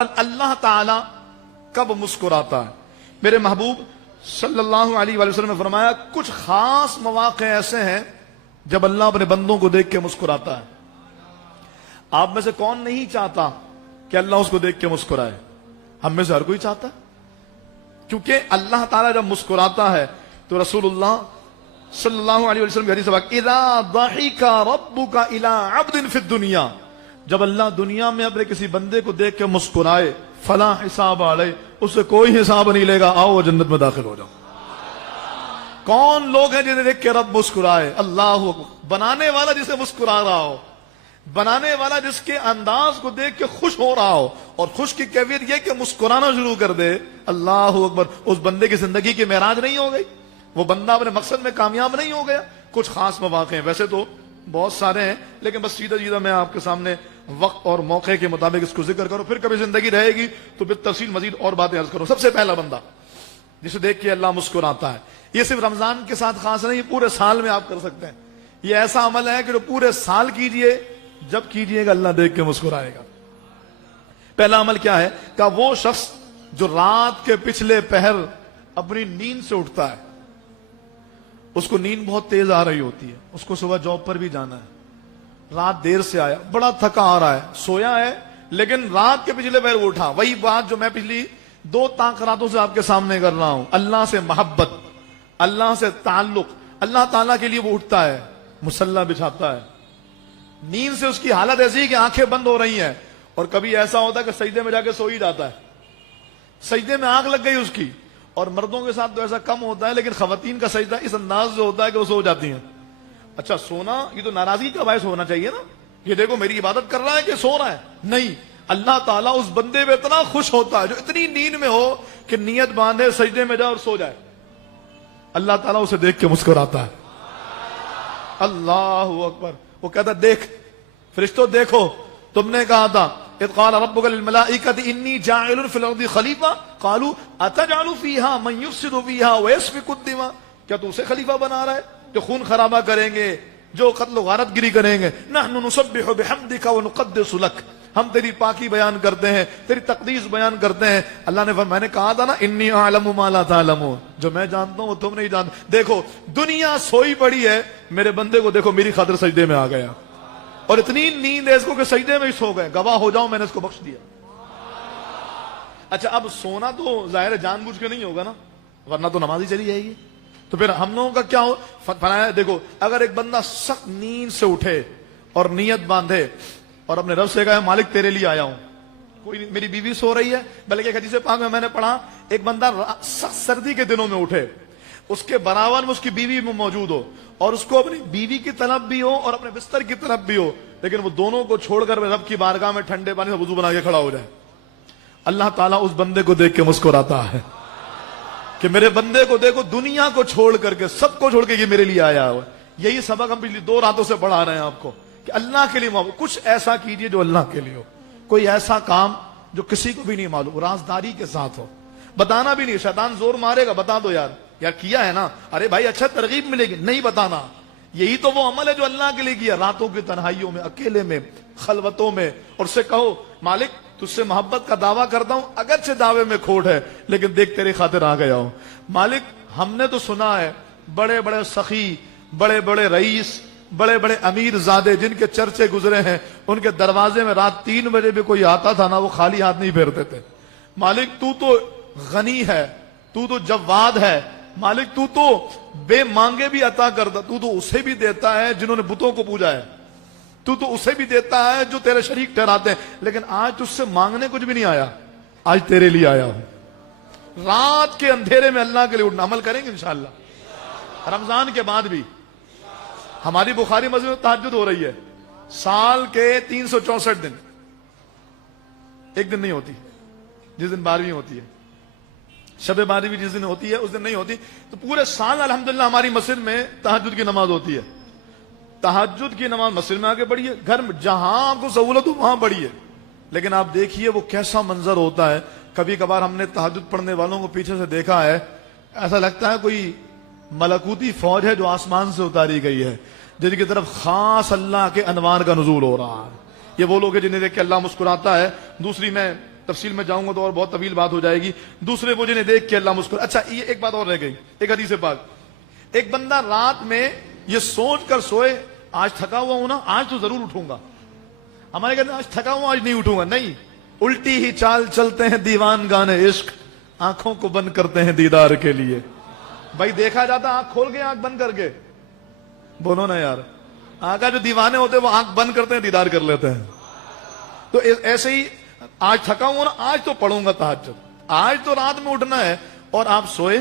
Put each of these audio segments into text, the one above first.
اللہ تعالی کب مسکراتا ہے؟ میرے محبوب صلی اللہ علیہ وآلہ وسلم نے فرمایا کچھ خاص مواقع ایسے ہیں جب اللہ اپنے بندوں کو دیکھ کے مسکراتا ہے۔ آپ میں سے کون نہیں چاہتا کہ اللہ اس کو دیکھ کے مسکرائے؟ ہم میں سے ہر کوئی چاہتا ہے، کیونکہ اللہ تعالیٰ جب مسکراتا ہے تو رسول اللہ صلی اللہ علیہ وسلم کی حدیث ہے اذا ضحک ربک الی عبد فی الدنیا، جب اللہ دنیا میں اپنے کسی بندے کو دیکھ کے مسکرائے فلا حساب علیہ، اس سے کوئی حساب نہیں لے گا، آؤ وہ جنت میں داخل ہو جاؤ۔ کون لوگ ہیں جنہیں دیکھ کے رب مسکرائے؟ اللہ بنانے والا جسے مسکرا رہا ہو، بنانے والا جس کے انداز کو دیکھ کے خوش ہو رہا ہو، اور خوش کی کیفیت یہ کہ مسکرانا شروع کر دے، اللہ اکبر، اس بندے کی زندگی کی معراج نہیں ہو گئی، وہ بندہ اپنے مقصد میں کامیاب نہیں ہو گیا۔ کچھ خاص مواقع ہیں، ویسے تو بہت سارے ہیں، لیکن بس سیدھا سیدھا میں آپ کے سامنے وقت اور موقع کے مطابق اس کو ذکر کروں، پھر کبھی زندگی رہے گی تو بالتفصیل مزید اور باتیں عرض کروں۔ سب سے پہلا بندہ جسے دیکھ کے اللہ مسکراتا ہے، یہ صرف رمضان کے ساتھ خاص نہیں، پورے سال میں آپ کر سکتے ہیں۔ یہ ایسا عمل ہے کہ جو پورے سال کیجئے، جب کیجئے گا اللہ دیکھ کے مسکرائے گا۔ پہلا عمل کیا ہے کہ وہ شخص جو رات کے پچھلے پہر اپنی نیند سے اٹھتا ہے، اس کو نیند بہت تیز آ رہی ہوتی ہے، اس کو صبح جاب پر بھی جانا ہے، رات دیر سے آیا، بڑا تھکا آ رہا ہے، سویا ہے لیکن رات کے پچھلے پہر اٹھا۔ وہی بات جو میں پچھلی 2 تقریروں سے آپ کے سامنے کر رہا ہوں، اللہ سے محبت، اللہ سے تعلق، اللہ تعالیٰ کے لیے وہ اٹھتا ہے، مصلی بچھاتا ہے، نیند سے اس کی حالت ایسی کہ آنکھیں بند ہو رہی ہیں، اور کبھی ایسا ہوتا ہے کہ سجدے میں جا کے سو ہی جاتا ہے، سجدے میں آنکھ لگ گئی اس کی۔ اور مردوں کے ساتھ تو ایسا کم ہوتا ہے، لیکن خواتین کا سجدہ اس انداز سے ہوتا ہے کہ وہ سو جاتی ہیں۔ اچھا، سونا یہ تو ناراضگی کا باعث ہونا چاہیے نا، یہ دیکھو میری عبادت کر رہا ہے کہ سو رہا ہے؟ نہیں، اللہ تعالیٰ اس بندے پہ اتنا خوش ہوتا ہے جو اتنی نیند میں ہو کہ نیت باندھے سجدے میں جائے اور سو جائے، اللہ تعالیٰ اسے دیکھ کے مسکراتا ہے۔ اللہ اکبر، وہ کہتا ہے دیکھ فرشتوں دیکھو، تم نے کہا تھا اذ قال ربک للملائکۃ انی جاعل فی الارض خلیفہ قالوا اتجعل فیہا من یفسد فیہا ویسفک الدماء، کیا تو اسے خلیفہ بنا رہا ہے جو خون خرابہ کریں گے، جو قتل و غارت گری کریں گے؟ نحن نسبح بحمدک ونقدس لک، ہم تیری پاکی بیان کرتے ہیں، تیری تقدیس بیان کرتے ہیں۔ اللہ نے فرمایا، میں نے کہا تھا نا انی اعلم ما لا تعلمون، جو میں جانتا ہوں وہ تم نہیں جانتے۔ دیکھو دنیا سوئی پڑی ہے، میرے بندے کو دیکھو میری خاطر سجدے میں آ گیا، اور اتنی نیند ہے اس کو کہ سجدے میں ہی سو گئے، گواہ ہو جاؤ میں نے اس کو بخش دیا۔ اچھا، اب سونا تو ظاہر ہے جان بوجھ کے نہیں ہوگا نا، ورنہ تو نماز ہی چلی جائے گی۔ تو پھر ہم لوگوں کا کیا ہو؟ فرمایا دیکھو اگر ایک بندہ سخت نیند سے اٹھے اور نیت باندھے اور اپنے رب سے کہے مالک تیرے لیے آیا ہوں، کوئی میری بیوی سو رہی ہے، بلکہ ایک حدیث پاک میں نے پڑھا ایک بندہ سخت سردی کے دنوں میں اٹھے، اس کے برابر میں اس کی بیوی موجود ہو، اور اس کو اپنی بیوی کی طرف بھی ہو اور اپنے بستر کی طرف بھی ہو، لیکن وہ دونوں کو چھوڑ کر رب کی بارگاہ میں ٹھنڈے پانی سے وضو بنا کے کھڑا ہو جائے، اللہ تعالیٰ اس بندے کو دیکھ کے مسکراتا ہے کہ میرے بندے کو دیکھو، دنیا کو چھوڑ کر کے، سب کو چھوڑ کے یہ میرے لیے آیا ہوا۔ یہی سبق ہم پچھلی 2 راتوں سے پڑھا رہے ہیں آپ کو کہ اللہ کے لیے کچھ ایسا کیجئے جو اللہ کے لیے ہو، کوئی ایسا کام جو کسی کو بھی نہیں معلوم، رازداری کے ساتھ ہو، بتانا بھی نہیں، شیطان زور مارے گا بتا دو یار کیا ہے نا، ارے بھائی اچھا ترغیب ملے گی، نہیں بتانا۔ یہی تو وہ عمل ہے جو اللہ کے لیے کیا، راتوں کی تنہائیوں میں، اکیلے میں، خلوتوں میں، اور سے کہو مالک تجھ سے محبت کا دعویٰ کرتا ہوں، اگرچہ دعوے میں کھوٹ ہے لیکن دیکھ تیری خاطر آ گیا ہوں۔ مالک ہم نے تو سنا ہے بڑے بڑے سخی، بڑے بڑے رئیس، بڑے بڑے امیر زادے جن کے چرچے گزرے ہیں، ان کے دروازے میں رات 3 بجے بھی کوئی آتا تھا نا، وہ خالی ہاتھ نہیں پھیرتے تھے۔ مالک تو تو غنی ہے، تو تو جواد ہے، مالک تو تو بے مانگے بھی عطا کرتا، تو تو اسے بھی دیتا ہے جنہوں نے بتوں کو پوجا ہے، تو تو اسے بھی دیتا ہے جو تیرے شریک ٹھہراتے ہیں، لیکن آج تجھ سے مانگنے کچھ بھی نہیں آیا، آج تیرے لیے آیا ہوں۔ رات کے اندھیرے میں اللہ کے لیے اٹھنا، عمل کریں گے انشاءاللہ۔ رمضان کے بعد بھی ہماری بخاری مسجد میں تہجد ہو رہی ہے، سال کے 364 دن، ایک دن نہیں ہوتی، جس دن 12ویں ہوتی ہے، شب 12ویں جس دن ہوتی ہے اس دن نہیں ہوتی، تو پورے سال الحمدللہ ہماری مسجد میں تہجد کی نماز ہوتی ہے۔ تہجد کی نماز مسجد میں آگے پڑھیے، گھر میں جہاں آپ کو سہولت ہو وہاں پڑھیے، لیکن آپ دیکھیے وہ کیسا منظر ہوتا ہے۔ کبھی کبھار ہم نے تہجد پڑھنے والوں کو پیچھے سے دیکھا ہے، ایسا لگتا ہے کوئی ملکوتی فوج ہے جو آسمان سے اتاری گئی ہے، جن کی طرف خاص اللہ کے انوار کا نزول ہو رہا ہے۔ یہ وہ لوگ ہیں جنہیں دیکھ کے اللہ مسکراتا ہے۔ دوسری میں تفصیل میں جاؤں گا تو اور بہت طویل بات ہو جائے گی. دوسرے بوجھے نے دیکھ کے اللہ مسکرا. اچھا یہ ایک بات اور رہ گئی, ایک حدیث پاک, ایک بندہ رات میں یہ سوچ کر سوئے آج تھکا ہوا ہوں نا, آج تو ضرور اٹھوں گا. ہمارے کہتے ہیں آج تھکا ہوں آج نہیں اٹھوں گا. نہیں, الٹی ہی چال چلتے ہیں دیوان گانے عشق, آنکھوں کو بند کرتے ہیں دیدار کے لیے. بھائی دیکھا جاتا آنکھ کھول کے آنکھ بند کر کے, بولو نا یار. آقا جو دیوانے ہوتے ہیں وہ آنکھ بند کرتے ہیں دیدار کر لیتے ہیں. تو ایسے ہی آج تھکا ہوں نا, آج تو پڑھوں گا تہجد, آج تو رات میں اٹھنا ہے. اور آپ سوئے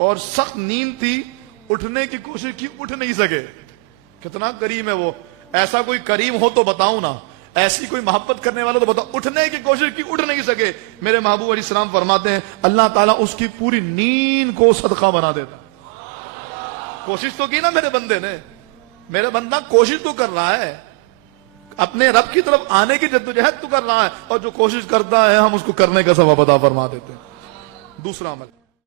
اور سخت نیند تھی, اٹھنے کی کوشش کی, اٹھ نہیں سکے. کتنا کریم ہے وہ. ایسا کوئی کریم ہو تو بتاؤں نا, ایسی کوئی محبت کرنے والا تو بتاؤ. اٹھنے کی کوشش کی, اٹھ نہیں سکے. میرے محبوب علیہ السلام فرماتے ہیں اللہ تعالیٰ اس کی پوری نیند کو صدقہ بنا دیتا. کوشش تو کی نا میرے بندے نے, میرا بندہ کوشش تو کر رہا ہے, اپنے رب کی طرف آنے کی جدوجہد تو کر رہا ہے, اور جو کوشش کرتا ہے ہم اس کو کرنے کا ثواب عطا فرما دیتے ہیں. دوسرا عمل